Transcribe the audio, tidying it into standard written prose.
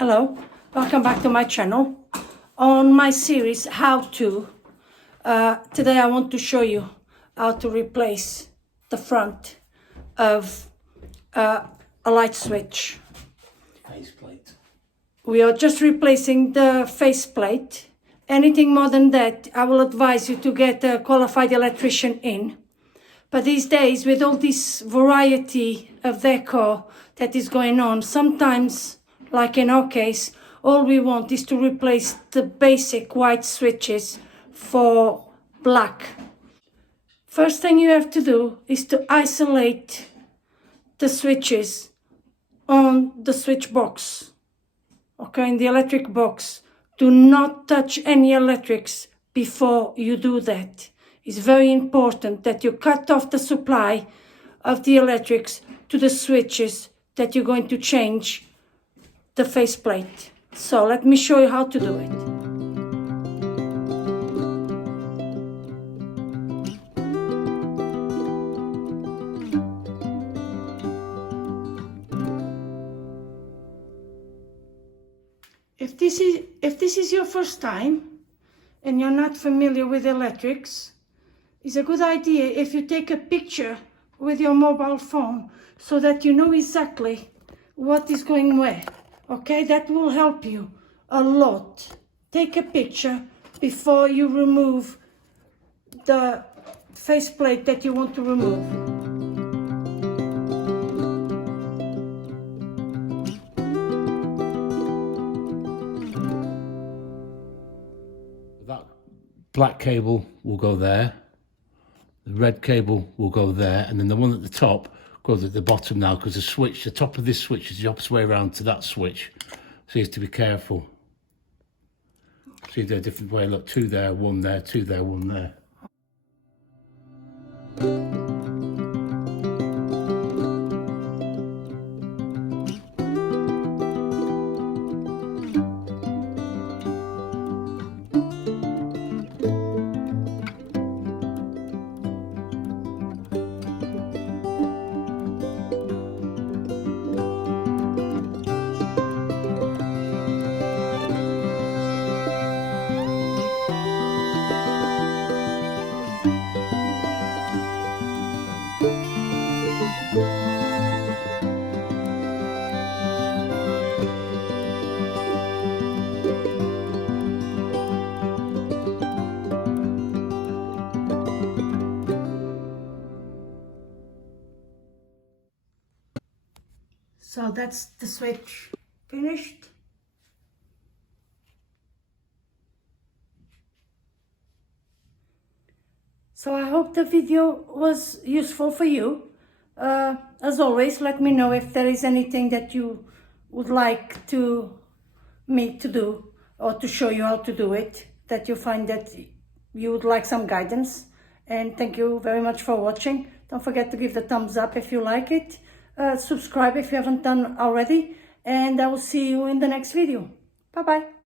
Hello, welcome back to my channel. On my series how to, today I want to show you how to replace the front of a light switch. Faceplate. We are just replacing the faceplate. Anything more than that, I will advise you to get a qualified electrician in. But these days, with all this variety of decor that is going on, sometimes, like in our case, all we want is to replace the basic white switches for black. First thing you have to do is to isolate the switches on the switch box, okay, in the electric box. Do not touch any electrics before you do that. It's very important that you cut off the supply of the electrics to the switches that you're going to change the faceplate. So let me show you how to do it. If this is your first time and you're not familiar with electrics, it's a good idea if you take a picture with your mobile phone so that you know exactly what is going where. Okay, that will help you a lot. Take a picture before you remove the faceplate that you want to remove. That black cable will go there, the red cable will go there, and then the one at the top goes at the bottom now, because the switch, the top of this switch is the opposite way around to that switch, so you have to be careful. See, they're a different way. Look, two there, one there, two there, one there. So that's the switch finished. So I hope the video was useful for you. As always, let me know if there is anything that you would like me to do or to show you how to do it, that you find that you would like some guidance. And thank you very much for watching. Don't forget to give the thumbs up if you like it. Subscribe if you haven't done already. And I will see you in the next video. Bye-bye.